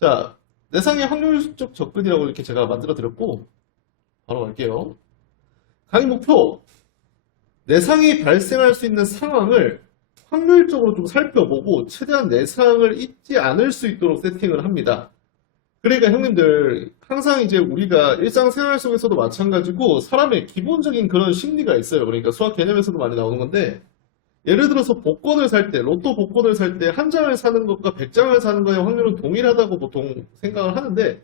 자, 내상의 확률적 접근이라고 이렇게 제가 만들어 드렸고, 바로 갈게요. 강의 목표. 내상이 발생할 수 있는 상황을 확률적으로 좀 살펴보고, 최대한 내상을 잊지 않을 수 있도록 세팅을 합니다. 그러니까 형님들, 항상 이제 우리가 일상생활 속에서도 마찬가지고, 사람의 기본적인 그런 심리가 있어요. 그러니까 수학 개념에서도 많이 나오는 건데, 예를 들어서 복권을 살 때, 로또 복권을 살 때 한 장을 사는 것과 100장을 사는 거의 확률은 동일하다고 보통 생각을 하는데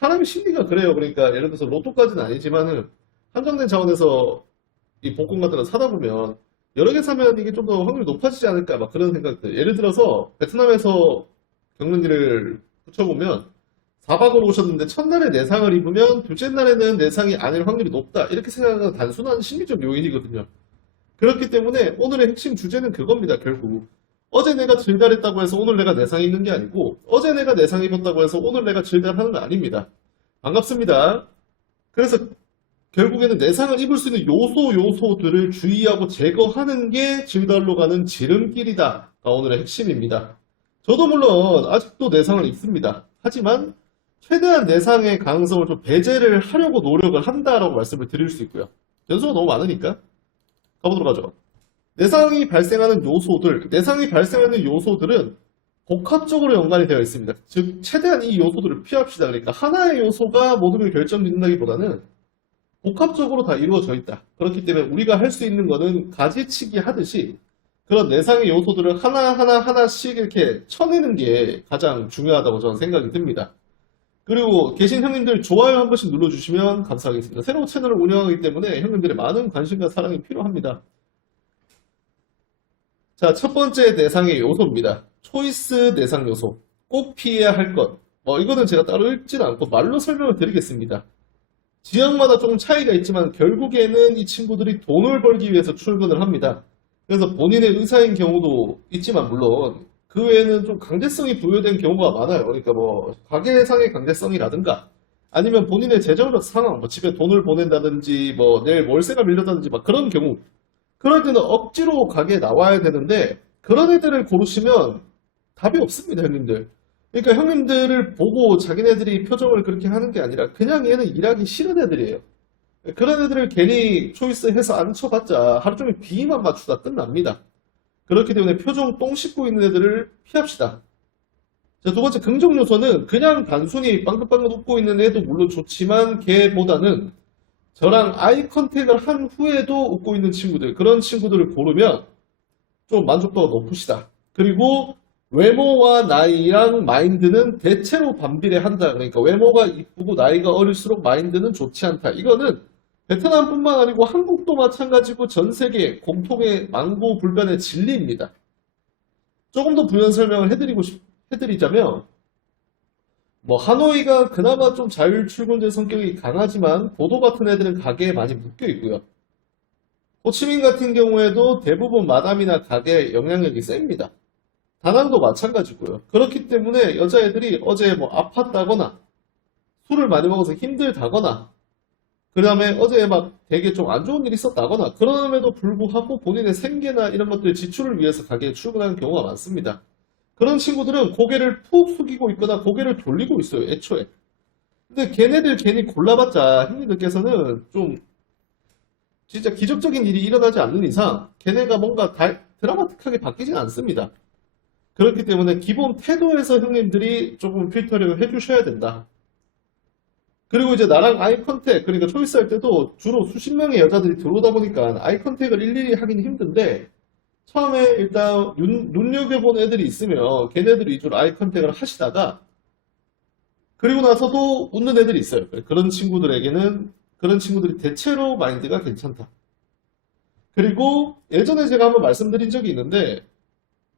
사람의 심리가 그래요. 그러니까 예를 들어서 로또까지는 아니지만은 한정된 자원에서 이 복권 같은 거 사다 보면 여러 개 사면 이게 좀 더 확률이 높아지지 않을까 막 그런 생각들. 예를 들어서 베트남에서 겪는 일을 붙여보면 4박으로 오셨는데 첫날에 내상을 입으면 둘째 날에는 내상이 아닐 확률이 높다. 이렇게 생각하는 단순한 심리적 요인이거든요. 그렇기 때문에 오늘의 핵심 주제는 그겁니다, 결국. 어제 내가 질달했다고 해서 오늘 내가 내상 입는 게 아니고, 어제 내가 내상 입었다고 해서 오늘 내가 질달하는 거 아닙니다. 반갑습니다. 그래서 결국에는 내상을 입을 수 있는 요소들을 주의하고 제거하는 게 질달로 가는 지름길이다. 가 오늘의 핵심입니다. 저도 물론 아직도 내상을 입습니다. 하지만 최대한 내상의 가능성을 좀 배제를 하려고 노력을 한다라고 말씀을 드릴 수 있고요. 변수가 너무 많으니까. 가보도록 하죠. 내상이 발생하는 요소들은 복합적으로 연관이 되어 있습니다. 즉, 최대한 이 요소들을 피합시다. 그러니까 하나의 요소가 모든 걸 결정짓는다기보다는 복합적으로 다 이루어져 있다. 그렇기 때문에 우리가 할 수 있는 거는 가지치기 하듯이 그런 내상의 요소들을 하나씩 이렇게 쳐내는 게 가장 중요하다고 저는 생각이 듭니다. 그리고 계신 형님들 좋아요 한 번씩 눌러주시면 감사하겠습니다. 새로운 채널을 운영하기 때문에 형님들의 많은 관심과 사랑이 필요합니다. 자, 첫 번째 내상의 요소입니다. 초이스 내상 요소. 꼭 피해야 할 것. 이거는 제가 따로 읽지는 않고 말로 설명을 드리겠습니다. 지역마다 조금 차이가 있지만 결국에는 이 친구들이 돈을 벌기 위해서 출근을 합니다. 그래서 본인의 의사인 경우도 있지만 물론 그 외에는 좀 강제성이 부여된 경우가 많아요. 그러니까 가계상의 강제성이라든가 아니면 본인의 재정적 상황, 집에 돈을 보낸다든지 내일 월세가 밀렸다든지 막 그런 경우 그럴 때는 억지로 가게에 나와야 되는데 그런 애들을 고르시면 답이 없습니다, 형님들. 그러니까 형님들을 보고 자기네들이 표정을 그렇게 하는 게 아니라 그냥 얘는 일하기 싫은 애들이에요. 그런 애들을 괜히 초이스해서 앉혀봤자 하루 종일 비만 맞추다 끝납니다. 그렇기 때문에 표정 똥 씹고 있는 애들을 피합시다. 자, 두 번째 긍정 요소는 그냥 단순히 빵긋빵긋 웃고 있는 애도 물론 좋지만 걔보다는 저랑 아이 컨택을 한 후에도 웃고 있는 친구들, 그런 친구들을 고르면 좀 만족도가 높으시다. 그리고 외모와 나이랑 마인드는 대체로 반비례한다. 그러니까 외모가 이쁘고 나이가 어릴수록 마인드는 좋지 않다. 이거는 베트남뿐만 아니고 한국도 마찬가지고 전 세계 공통의 망고불변의 진리입니다. 조금 더 부연 설명을 해드리자면 하노이가 그나마 좀 자율출근제 성격이 강하지만 보도 같은 애들은 가게에 많이 묶여 있고요. 호치민 같은 경우에도 대부분 마담이나 가게에 영향력이 셉니다. 다낭도 마찬가지고요. 그렇기 때문에 여자애들이 어제 아팠다거나 술을 많이 먹어서 힘들다거나 그 다음에 어제 되게 좀 안 좋은 일이 있었다거나 그럼에도 불구하고 본인의 생계나 이런 것들 지출을 위해서 가게에 출근하는 경우가 많습니다. 그런 친구들은 고개를 푹 숙이고 있거나 고개를 돌리고 있어요, 애초에. 근데 걔네들 괜히 골라봤자 형님들께서는 좀 진짜 기적적인 일이 일어나지 않는 이상 걔네가 뭔가 드라마틱하게 바뀌진 않습니다. 그렇기 때문에 기본 태도에서 형님들이 조금 필터링을 해주셔야 된다. 그리고 이제 나랑 아이 컨택, 그러니까 초이스할 때도 주로 수십 명의 여자들이 들어오다 보니까 아이 컨택을 일일이 하긴 힘든데 처음에 일단 눈여겨본 애들이 있으면 걔네들 위주로 아이 컨택을 하시다가 그리고 나서도 웃는 애들이 있어요. 그런 친구들이 대체로 마인드가 괜찮다. 그리고 예전에 제가 한번 말씀드린 적이 있는데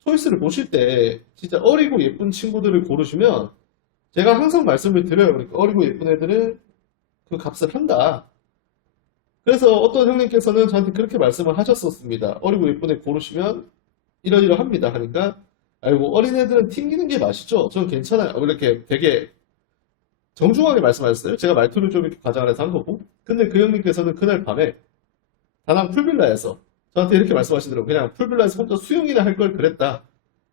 초이스를 보실 때 진짜 어리고 예쁜 친구들을 고르시면 제가 항상 말씀을 드려요. 그러니까 어리고 예쁜 애들은 그 값을 한다. 그래서 어떤 형님께서는 저한테 그렇게 말씀을 하셨었습니다. 어리고 예쁜 애 고르시면 이러이러합니다. 하니까 아이고 어린 애들은 튕기는 게 맛있죠. 저는 괜찮아요. 이렇게 되게 정중하게 말씀하셨어요. 제가 말투를 좀 이렇게 과장을 해서 한 거고. 근데 그 형님께서는 그날 밤에 다낭 풀빌라에서 저한테 이렇게 말씀하시더라고요. 그냥 풀빌라에서 혼자 수영이나 할 걸 그랬다.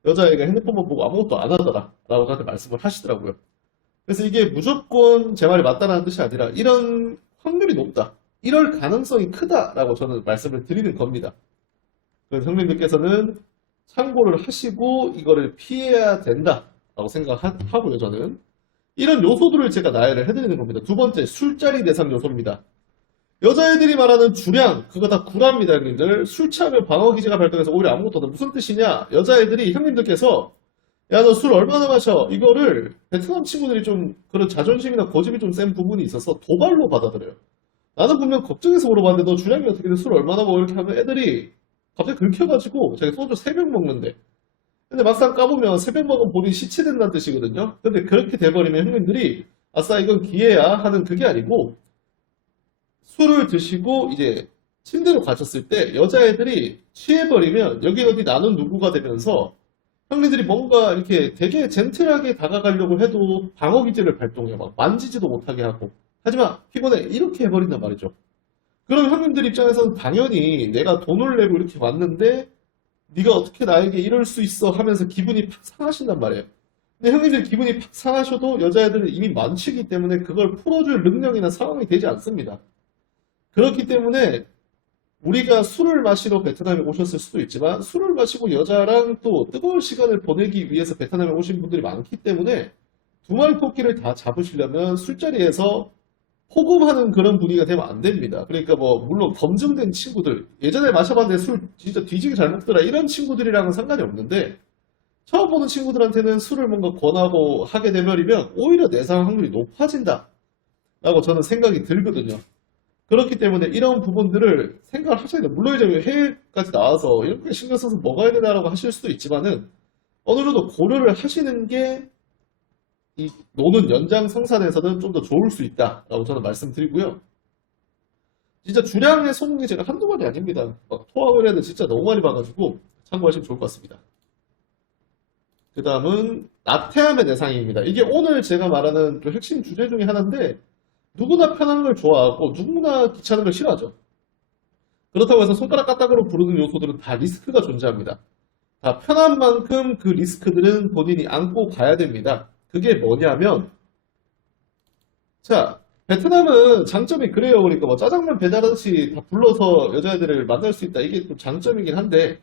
여자애가 핸드폰만 보고 아무것도 안 하더라 라고 저한테 말씀을 하시더라고요. 그래서 이게 무조건 제 말이 맞다는 뜻이 아니라 이런 확률이 높다, 이럴 가능성이 크다라고 저는 말씀을 드리는 겁니다. 그래서 형님들께서는 참고를 하시고 이거를 피해야 된다라고 생각하고요. 저는 이런 요소들을 제가 나열을 해드리는 겁니다. 두 번째, 술자리 대상 요소입니다. 여자애들이 말하는 주량, 그거 다 구라입니다, 형님들. 술 취하면 방어기제가 발동해서 오히려 아무것도 없다. 무슨 뜻이냐? 여자애들이 형님들께서 야, 너 술 얼마나 마셔? 이거를 베트남 친구들이 좀 그런 자존심이나 고집이 좀 센 부분이 있어서 도발로 받아들여요. 나는 분명 걱정해서 물어봤는데 너 주량이 어떻게 돼? 술 얼마나 먹어? 이렇게 하면 애들이 갑자기 긁혀가지고 자기 소주 3병 먹는데, 근데 막상 까보면 3병 먹으면 본인이 시체된다는 뜻이거든요. 근데 그렇게 돼버리면 형님들이 아싸 이건 기회야 하는 그게 아니고, 술을 드시고 이제 침대로 가셨을 때 여자애들이 취해버리면 여기 어디 나는 누구가 되면서 형님들이 뭔가 이렇게 되게 젠틀하게 다가가려고 해도 방어기제를 발동해. 막 만지지도 못하게 하고. 하지만 피곤해. 이렇게 해버린단 말이죠. 그럼 형님들 입장에서는 당연히 내가 돈을 내고 이렇게 왔는데 네가 어떻게 나에게 이럴 수 있어 하면서 기분이 팍 상하신단 말이에요. 근데 형님들 기분이 팍 상하셔도 여자애들은 이미 만취기 때문에 그걸 풀어줄 능력이나 상황이 되지 않습니다. 그렇기 때문에 우리가 술을 마시러 베트남에 오셨을 수도 있지만 술을 마시고 여자랑 또 뜨거운 시간을 보내기 위해서 베트남에 오신 분들이 많기 때문에 두 마리 토끼를 다 잡으시려면 술자리에서 호금하는 그런 분위기가 되면 안 됩니다. 그러니까 뭐 물론 검증된 친구들, 예전에 마셔봤는데 술 진짜 뒤지게 잘 먹더라 이런 친구들이랑은 상관이 없는데, 처음 보는 친구들한테는 술을 뭔가 권하고 하게 되면 오히려 내상 확률이 높아진다 라고 저는 생각이 들거든요. 그렇기 때문에 이런 부분들을 생각을 하셔야 돼요. 물론 이제 해외까지 나와서 이렇게 신경 써서 먹어야 되나라고 하실 수도 있지만은 어느 정도 고려를 하시는 게 이 노는 연장성산에서는 좀 더 좋을 수 있다라고 저는 말씀드리고요. 진짜 주량의 소문이 제가 한두 번이 아닙니다. 막 토하고 해야 진짜 너무 많이 봐가지고 참고하시면 좋을 것 같습니다. 그 다음은 나태함의 대상입니다. 이게 오늘 제가 말하는 좀 핵심 주제 중에 하나인데, 누구나 편한 걸 좋아하고 누구나 귀찮은 걸 싫어하죠. 그렇다고 해서 손가락 까딱으로 부르는 요소들은 다 리스크가 존재합니다. 다 편한 만큼 그 리스크들은 본인이 안고 가야 됩니다. 그게 뭐냐면, 자, 베트남은 장점이 그래요. 그러니까 뭐 짜장면 배달아저씨 다 불러서 여자애들을 만날 수 있다. 이게 좀 장점이긴 한데,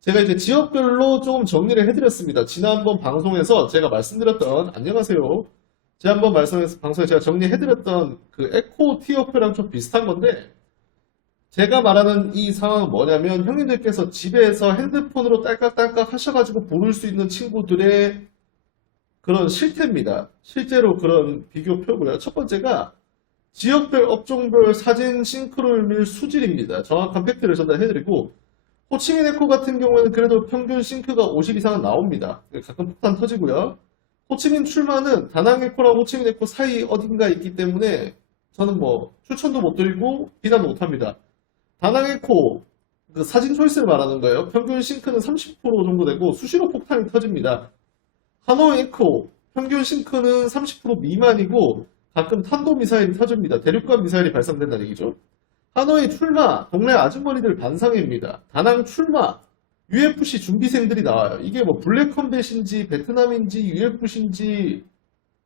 제가 이제 지역별로 좀 정리를 해드렸습니다. 지난번 방송에서 제가 말씀드렸던, 안녕하세요. 지난번 방송에 제가 정리해드렸던 그 에코 티어표랑 좀 비슷한 건데, 제가 말하는 이 상황은 뭐냐면, 형님들께서 집에서 핸드폰으로 딸깍딸깍 하셔가지고 부를 수 있는 친구들의 그런 실태입니다. 실제로 그런 비교표고요. 첫 번째가 지역별, 업종별 사진 싱크로율 및 수질입니다. 정확한 팩트를 전달해드리고, 호치민 에코 같은 경우에는 그래도 평균 싱크가 50 이상은 나옵니다. 가끔 폭탄 터지고요. 호치민 출마는 다낭 에코랑 호치민 에코 사이 어딘가 있기 때문에 저는 뭐 추천도 못 드리고 비난도 못 합니다. 다낭 에코 그 사진 초이스를 말하는 거예요. 평균 싱크는 30% 정도 되고 수시로 폭탄이 터집니다. 하노이 에코 평균 싱크는 30% 미만이고 가끔 탄도미사일이 터집니다. 대륙간 미사일이 발사된다는 얘기죠. 하노이 출마 동네 아주머니들 반상회입니다. 다낭 출마 UFC 준비생들이 나와요. 이게 뭐 블랙컴뱃인지 베트남인지 UFC인지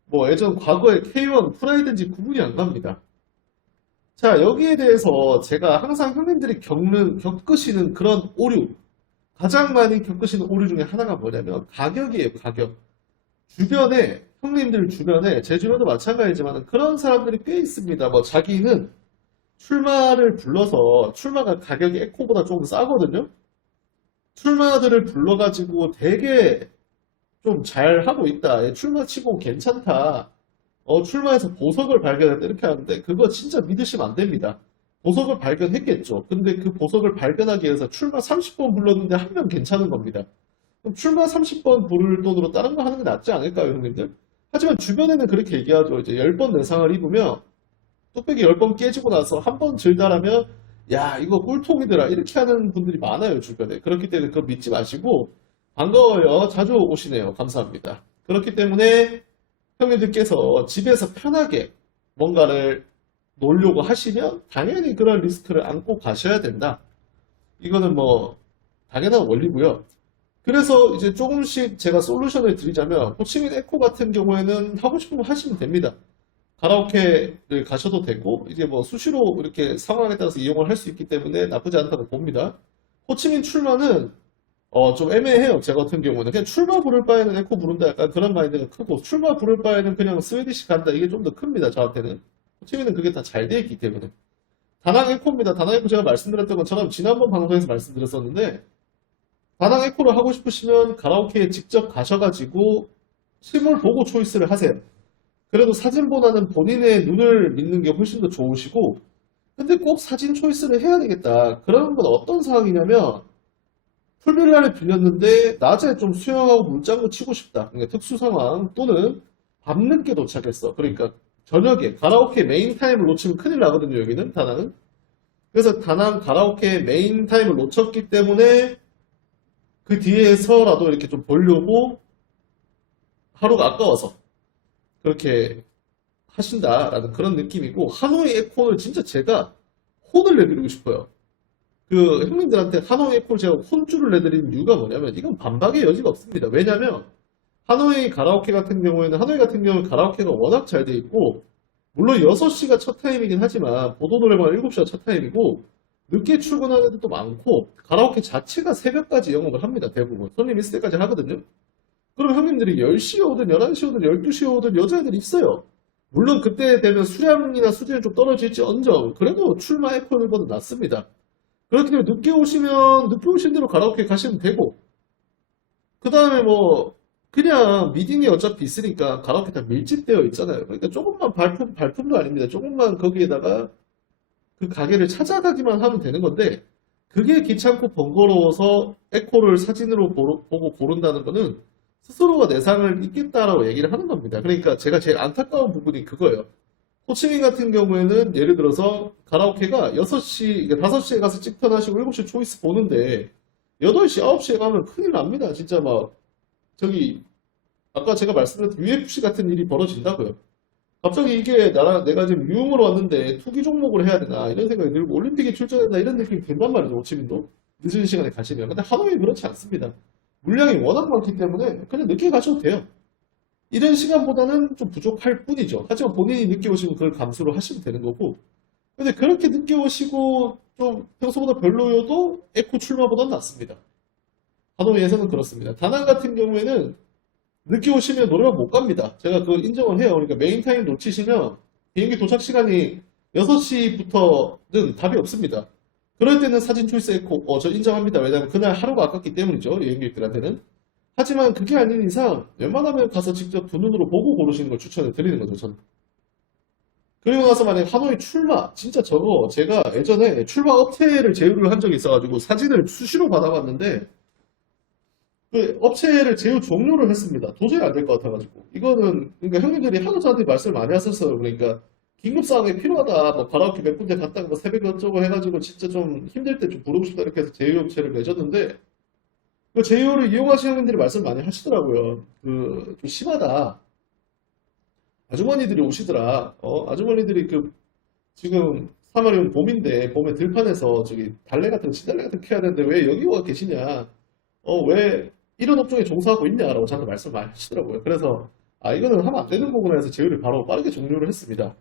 뭐 예전 과거의 K1 프라이드인지 구분이 안 갑니다. 자, 여기에 대해서 제가 항상 형님들이 겪으시는 그런 오류, 가장 많이 겪으시는 오류 중에 하나가 뭐냐면 가격이에요. 가격. 주변에, 형님들 주변에, 제 주변도 마찬가지지만 그런 사람들이 꽤 있습니다. 뭐 자기는 출마를 불러서, 출마가 가격이 에코보다 조금 싸거든요. 출마들을 불러가지고 되게 좀 잘하고 있다. 출마 치고 괜찮다. 출마해서 보석을 발견했다. 이렇게 하는데 그거 진짜 믿으시면 안 됩니다. 보석을 발견했겠죠. 근데 그 보석을 발견하기 위해서 출마 30번 불렀는데 한 명 괜찮은 겁니다. 그럼 출마 30번 부를 돈으로 다른 거 하는 게 낫지 않을까요, 형님들? 하지만 주변에는 그렇게 얘기하죠. 이제 10번 내상을 입으면 뚝배기 10번 깨지고 나서 한 번 질달하면 야, 이거 꿀통이더라. 이렇게 하는 분들이 많아요, 주변에. 그렇기 때문에 그거 믿지 마시고, 반가워요. 자주 오시네요. 감사합니다. 그렇기 때문에 형님들께서 집에서 편하게 뭔가를 놓으려고 하시면 당연히 그런 리스크를 안고 가셔야 된다. 이거는 뭐 당연한 원리고요. 그래서 이제 조금씩 제가 솔루션을 드리자면 호치민 에코 같은 경우에는 하고 싶은 거 하시면 됩니다. 가라오케를 가셔도 되고 이제 뭐 수시로 이렇게 상황에 따라서 이용을 할 수 있기 때문에 나쁘지 않다고 봅니다. 호치민 출마는 좀 애매해요. 제 같은 경우는 그냥 출마 부를 바에는 에코 부른다 약간 그런 마인드가 크고 출마 부를 바에는 그냥 스웨디시 간다 이게 좀 더 큽니다. 저한테는 호치민은 그게 다 잘 돼 있기 때문에 다낭 에코입니다. 다낭 에코 제가 말씀드렸던 것처럼 지난번 방송에서 말씀드렸었는데 다낭 에코를 하고 싶으시면 가라오케에 직접 가셔가지고 실물 보고 초이스를 하세요. 그래도 사진보다는 본인의 눈을 믿는 게 훨씬 더 좋으시고 근데 꼭 사진 초이스를 해야 되겠다. 그런 건 어떤 상황이냐면 풀빌라를 빌렸는데 낮에 좀 수영하고 물장구 치고 싶다. 그러니까 특수 상황 또는 밤늦게 도착했어. 그러니까 저녁에 가라오케 메인 타임을 놓치면 큰일 나거든요. 여기는 다낭은. 그래서 다낭 가라오케 메인 타임을 놓쳤기 때문에 그 뒤에서라도 이렇게 좀 보려고 하루가 아까워서 그렇게 하신다라는 그런 느낌이고 하노이 에코는 진짜 제가 혼을 내드리고 싶어요. 그 형님들한테 하노이 에코를 제가 혼주를 내드리는 이유가 뭐냐면 이건 반박의 여지가 없습니다. 왜냐면 하노이 가라오케 같은 경우에는 하노이 같은 경우는 가라오케가 워낙 잘 돼 있고 물론 6시가 첫 타임이긴 하지만 보도 노래방 7시가 첫 타임이고 늦게 출근하는 애들도 많고 가라오케 자체가 새벽까지 영업을 합니다. 대부분 손님 있을 때까지 하거든요. 그럼 형님들이 10시에 오든 11시에 오든 12시에 오든 여자애들이 있어요. 물론 그때 되면 수량이나 수준이 좀 떨어질지 언정 그래도 출마 에코보다 낫습니다. 그렇기 때문에 늦게 오시면 늦게 오신 대로 가라오케 가시면 되고 그 다음에 뭐 그냥 미팅이 어차피 있으니까 가라오케 다 밀집되어 있잖아요. 그러니까 조금만 발품도 아닙니다. 조금만 거기에다가 그 가게를 찾아가기만 하면 되는 건데 그게 귀찮고 번거로워서 에코를 사진으로 보고 고른다는 거는 스스로가 내상을 입겠다라고 얘기를 하는 겁니다. 그러니까 제가 제일 안타까운 부분이 그거예요. 호치민 같은 경우에는 예를 들어서 가라오케가 6시, 5시에 가서 찍턴하시고 7시 초이스 보는데 8시, 9시에 가면 큰일 납니다. 진짜 막 저기 아까 제가 말씀드렸던 UFC 같은 일이 벌어진다고요. 갑자기 이게 내가 지금 유흥으로 왔는데 투기 종목을 해야 되나 이런 생각이 들고 올림픽에 출전한다 이런 느낌이 든단 말이죠. 호치민도 늦은 시간에 가시면. 근데 하노이는 그렇지 않습니다. 물량이 워낙 많기 때문에 그냥 늦게 가셔도 돼요. 이런 시간보다는 좀 부족할 뿐이죠. 하지만 본인이 늦게 오시면 그걸 감수로 하시면 되는 거고. 근데 그렇게 늦게 오시고 좀 평소보다 별로여도 에코 출마보다는 낫습니다. 하노이에서는 그렇습니다. 다낭 같은 경우에는 늦게 오시면 노래방 못 갑니다. 제가 그걸 인정을 해요. 그러니까 메인 타임 놓치시면 비행기 도착 시간이 6시부터는 답이 없습니다. 그럴 때는 사진 초이스 에코, 저 인정합니다. 왜냐면 그날 하루가 아깝기 때문이죠. 여행객들한테는. 하지만 그게 아닌 이상 웬만하면 가서 직접 두 눈으로 보고 고르시는 걸 추천을 드리는 거죠, 저는. 그리고 나서 만약에 하노이 출마, 진짜 저거 제가 예전에 출마 업체를 제휴를 한 적이 있어가지고 사진을 수시로 받아봤는데 그 업체를 제휴 종료를 했습니다. 도저히 안 될 것 같아가지고. 이거는, 그러니까 형님들이 하도 저한테 말씀을 많이 하셨어요. 그러니까 긴급 상황에 필요하다. 뭐 가라오케 몇 군데 갔다가 뭐 새벽에 어쩌고 해가지고 진짜 좀 힘들 때 좀 부르고 싶다 이렇게 해서 제휴 업체를 맺었는데 그 제휴를 이용하시는 분들이 말씀 많이 하시더라고요. 좀 심하다. 아주머니들이 오시더라. 아주머니들이 지금 3월이면 봄인데 봄에 들판에서 저기 달래 같은 거, 진달래 같은 거 캐야 되는데 왜 여기 와 계시냐? 왜 이런 업종에 종사하고 있냐라고 저한테 말씀 많이 하시더라고요. 그래서 이거는 하면 안 되는 거구나 해서 제휴를 바로 빠르게 종료를 했습니다.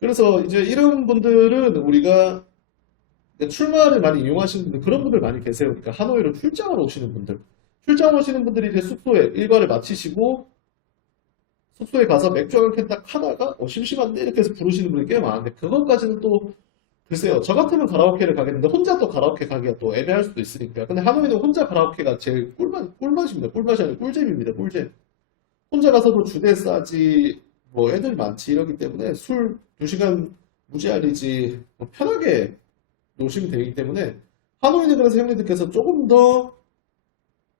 그래서 이제 이런 분들은 우리가 출마를 많이 이용하시는 분들, 그런 분들 많이 계세요. 그러니까 하노이로 출장을 오시는 분들. 출장 오시는 분들이 이제 숙소에 일과를 마치시고 숙소에 가서 맥주 한 캔 딱 하다가 심심한데 이렇게 해서 부르시는 분이 꽤 많은데 그것까지는 또 글쎄요. 저 같으면 가라오케를 가겠는데 혼자 또 가라오케 가기가 또 애매할 수도 있으니까. 근데 하노이는 혼자 가라오케가 제일 꿀맛입니다. 꿀맛이 아니라 꿀잼입니다. 꿀잼. 혼자 가서도 주대 싸지 뭐 애들 많지 이러기 때문에 술 2시간 무제한이지 뭐 편하게 노시면 되기 때문에 하노이는 그래서 형님들께서 조금 더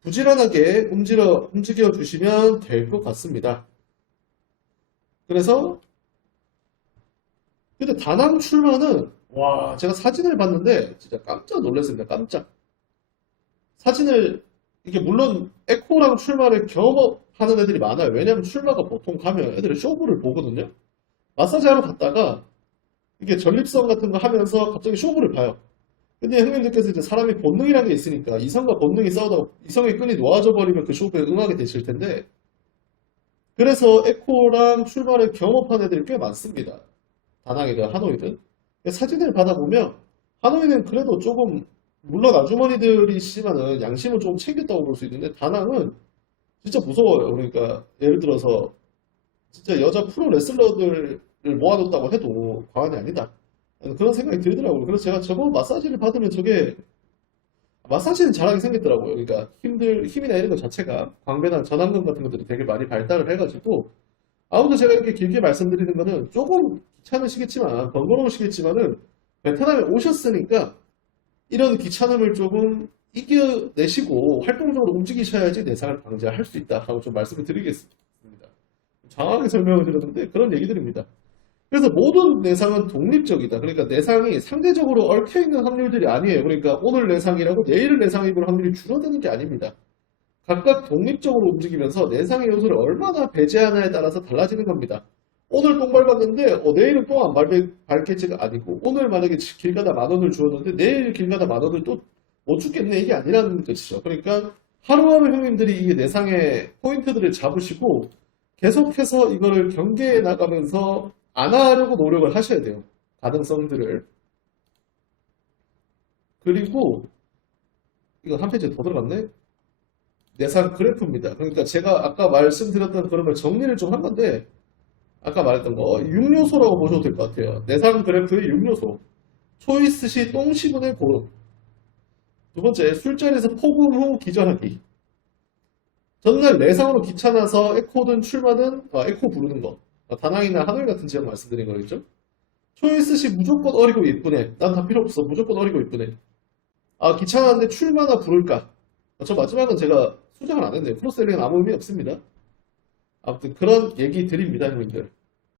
부지런하게 움직여 주시면 될 것 같습니다. 그래서 근데 다낭 출마는 와 제가 사진을 봤는데 진짜 깜짝 놀랐습니다. 깜짝 사진을 이게 물론 에코랑 출마를 겸업하는 애들이 많아요. 왜냐면 출마가 보통 가면 애들이 쇼부를 보거든요. 마사지 하러 갔다가 이게 전립선 같은 거 하면서 갑자기 쇼부를 봐요. 근데 형님들께서 이제 사람이 본능이라는 게 있으니까 이성과 본능이 싸우다가 이성의 끈이 놓아져 버리면 그 쇼크에 응하게 되실 텐데 그래서 에코랑 출발을 경험한 애들이 꽤 많습니다. 다낭이든 하노이든. 사진을 받아보면 하노이는 그래도 조금 물론 아주머니들이시지만은 양심을 조금 챙겼다고 볼 수 있는데 다낭은 진짜 무서워요. 그러니까 예를 들어서 진짜 여자 프로 레슬러들을 모아뒀다고 해도 과언이 아니다. 그런 생각이 들더라고요. 그래서 제가 저거 마사지를 받으면 저게 마사지는 잘하게 생겼더라고요. 그러니까 힘이나 이런 것 자체가 광배나 전완근 같은 것들이 되게 많이 발달을 해가지고 아무튼 제가 이렇게 길게 말씀드리는 거는 조금 귀찮으시겠지만 번거로우시겠지만은 베트남에 오셨으니까 이런 귀찮음을 조금 이겨내시고 활동적으로 움직이셔야지 내상을 방지할 수 있다 하고 좀 말씀을 드리겠습니다. 장황하게 설명을 드렸는데 그런 얘기들입니다. 그래서 모든 내상은 독립적이다. 그러니까 내상이 상대적으로 얽혀있는 확률들이 아니에요. 그러니까 오늘 내상이라고 내일 내상이 볼 확률이 줄어드는 게 아닙니다. 각각 독립적으로 움직이면서 내상의 요소를 얼마나 배제하냐에 따라서 달라지는 겁니다. 오늘 똥 밟았는데 내일은 똥 안 밟겠지가 아니고 오늘 만약에 길 가다 10,000원을 주었는데 내일 길 가다 10,000원을 또 못 주겠네 이게 아니라는 뜻이죠. 그러니까 하루하루 형님들이 이 내상의 포인트들을 잡으시고 계속해서 이거를 경계해 나가면서 안 하려고 노력을 하셔야 돼요. 가능성들을. 그리고 이거 한 페이지 더 들어갔네. 내상 그래프입니다. 그러니까 제가 아까 말씀드렸던 그런 걸 정리를 좀 한 건데 아까 말했던 거 6요소라고 보셔도 될 것 같아요. 내상 그래프의 6요소. 초이스 시 똥 시분의 고름. 두 번째, 술자리에서 폭음 후 기절하기. 전날 내상으로 귀찮아서 에코든 출마든 에코 부르는 거. 다낭이나 하노이 같은 지역 말씀드린 거겠죠? 초이스 시 무조건 어리고 예쁘네. 난 다 필요 없어. 무조건 어리고 예쁘네. 귀찮았는데 출마나 부를까? 저 마지막은 제가 수정을 안 했네요. 크로스셀링은 아무 의미 없습니다. 아무튼 그런 얘기 드립니다, 형님들.